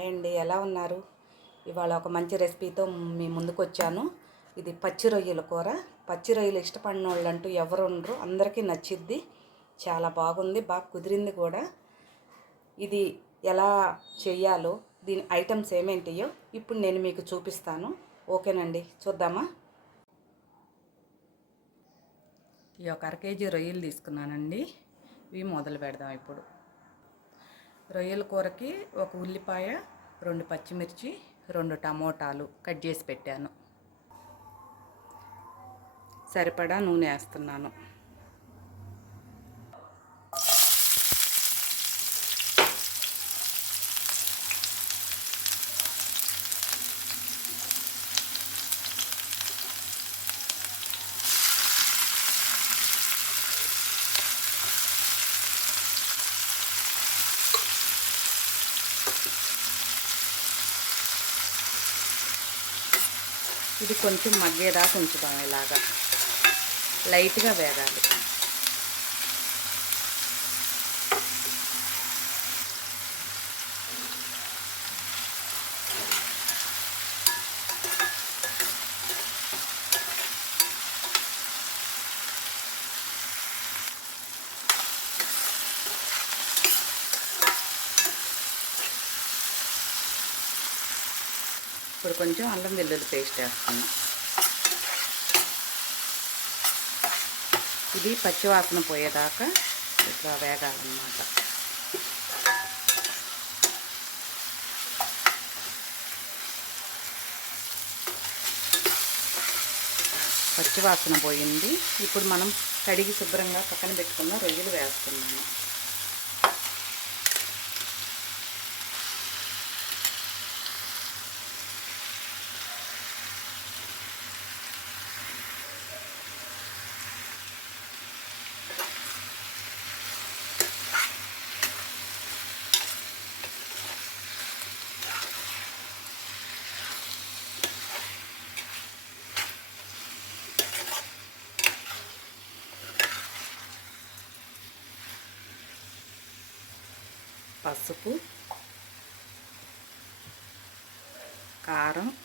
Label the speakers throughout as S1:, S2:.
S1: Hi అండి ఎలా ఉన్నారు? ఇవాళ ఒక మంచి రెసిపీతో మీ ముందుకు వచ్చాను ఇది పచ్చి రొయ్యల కూర. పచ్చి రొయ్యలు ఇష్టపడిన వాళ్ళు అంటూ ఎవరు ఉండరు అందరికీ నచ్చిద్ది. చాలా బాగుంది బాగా కుదిరింది కూడా. ఇది ఎలా చేయాలో దీని ఐటమ్స్ ఏమేంటియో ఇప్పుడు నేను మీకు చూపిస్తాను. ఓకేనండి చూద్దామా? ఈ ఒక అర కేజీ రొయ్యలు తీసుకున్నానండి. ఇవి మొదలు పెడదాం ఇప్పుడు. రొయ్యల కూరకి ఒక ఉల్లిపాయ రెండు పచ్చిమిర్చి రెండు టమోటాలు కట్ చేసి పెట్టాను. సరిపడా నూనె వేస్తున్నాను. ఇది కొంచెం మగ్గేదాకా ఉంచుతాం ఇలాగా. లైట్గా వేగాలి. ఇప్పుడు కొంచెం అల్లం వెల్లుల్లి పేస్ట్ వేస్తున్నాం. ఇది పచ్చివాసన పోయేదాకా ఇట్లా వేగాలన్నమాట. పచ్చివాసన పోయింది. ఇప్పుడు మనం కడిగి శుభ్రంగా పక్కన పెట్టుకున్న రొయ్యలు వేస్తున్నాము. పసుపు కారం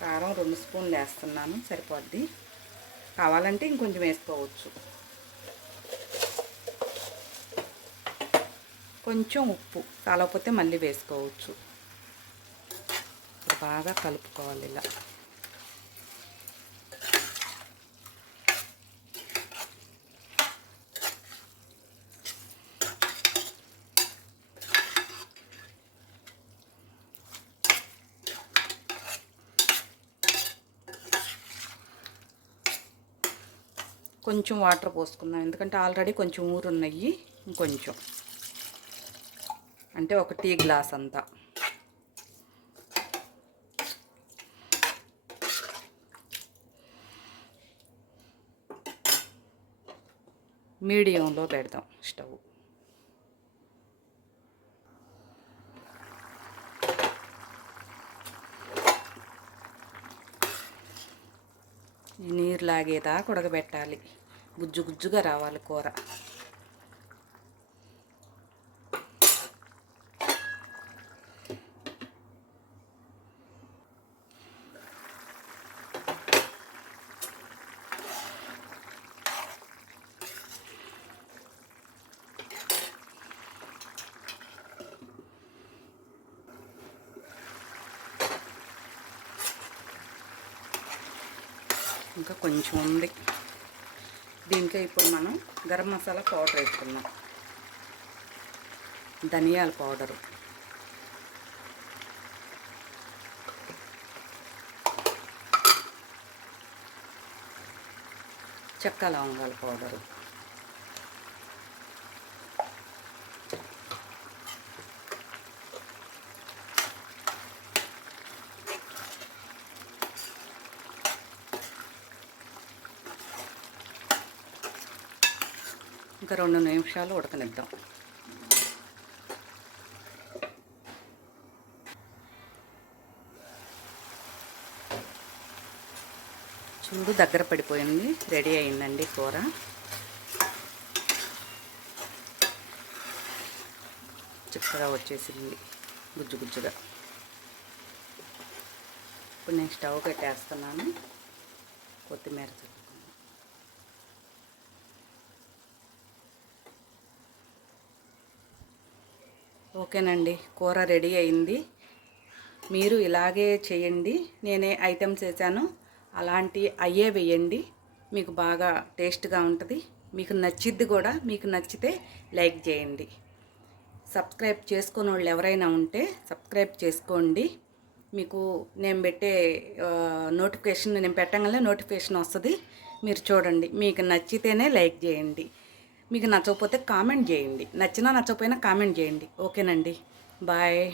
S1: కారం రెండు స్పూన్లు వేస్తున్నాను సరిపోద్ది. కావాలంటే ఇంకొంచెం వేసుకోవచ్చు. కొంచెం ఉప్పు కాలకపోతే మళ్ళీ వేసుకోవచ్చు. బాగా కలుపుకోవాలి ఇలా. కొంచెం వాటర్ పోసుకుందాం. ఎందుకంటే ఆల్రెడీ కొంచెం ఊరు ఉన్నాయి ఇంకొంచెం. అంటే ఒక టీ గ్లాస్ అంతా. మీడియంలో పెడదాం స్టవ్. నీరు లాగేదాకా ఉడకబెట్టాలి. గుజ్జు గుజ్జుగా రావాలి కూర. ఇంకా కొంచెం ఉంది. దీనికి ఇప్పుడు మనం గరం మసాలా పౌడర్ వేసుకుందాం. ధనియాల పౌడరు. చెక్క లవంగాల పౌడరు. ఇంకా రెండు నిమిషాలు ఉడకనిద్దాం. చూడు దగ్గర పడిపోయింది రెడీ అయిందండి కూర. చిక్కగా వచ్చేసింది గుజ్జు గుజ్జుగా. ఇప్పుడు నేను స్టవ్ కట్టేస్తున్నాను కొత్తిమీర ఓకేనండి. కూర రెడీ అయింది. మీరు ఇలాగే చేయండి. నేనే ఐటమ్స్ వేసాను అలాంటి అయ్యే వేయండి. మీకు బాగా టేస్ట్గా ఉంటుంది. మీకు నచ్చిద్ది కూడా మీకు నచ్చితే లైక్ చేయండి. సబ్స్క్రైబ్ చేసుకున్న వాళ్ళు ఎవరైనా ఉంటే సబ్స్క్రైబ్ చేసుకోండి. మీకు నేను పెట్టే నోటిఫికేషన్ నేను పెట్టగానే నోటిఫికేషన్ వస్తుంది. మీరు చూడండి. మీకు నచ్చితేనే లైక్ చేయండి. మీకు నచ్చకపోతే కామెంట్ చేయండి. నచ్చినా నచ్చకపోయినా కామెంట్ చేయండి. ఓకేనండి. బాయ్.